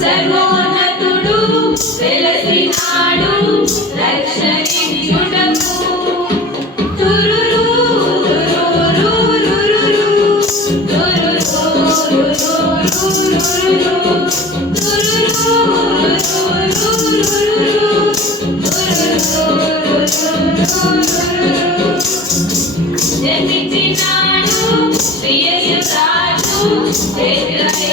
సర్వోన్నతుడు వెలసినాడు Deus.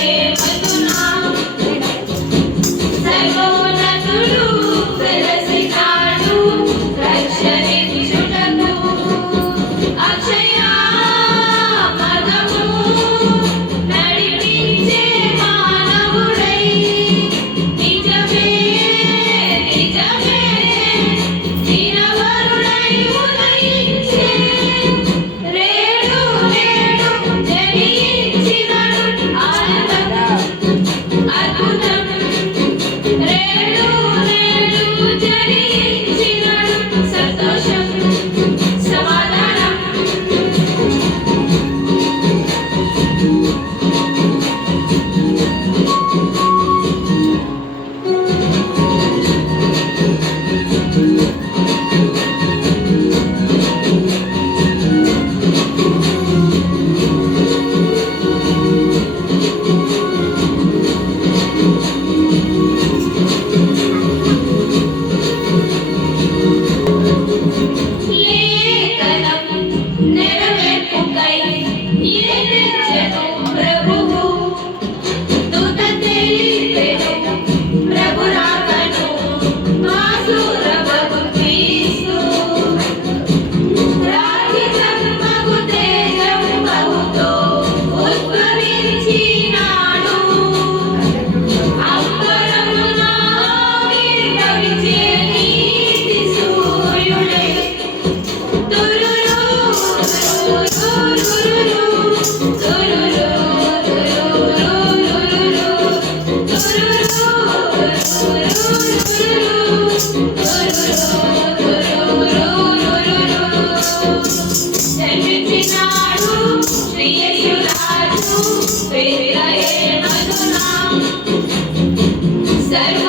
Sen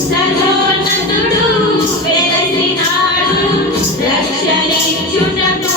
సర్వోన్నతుడు వెలసినాడు. రక్షణించుటకు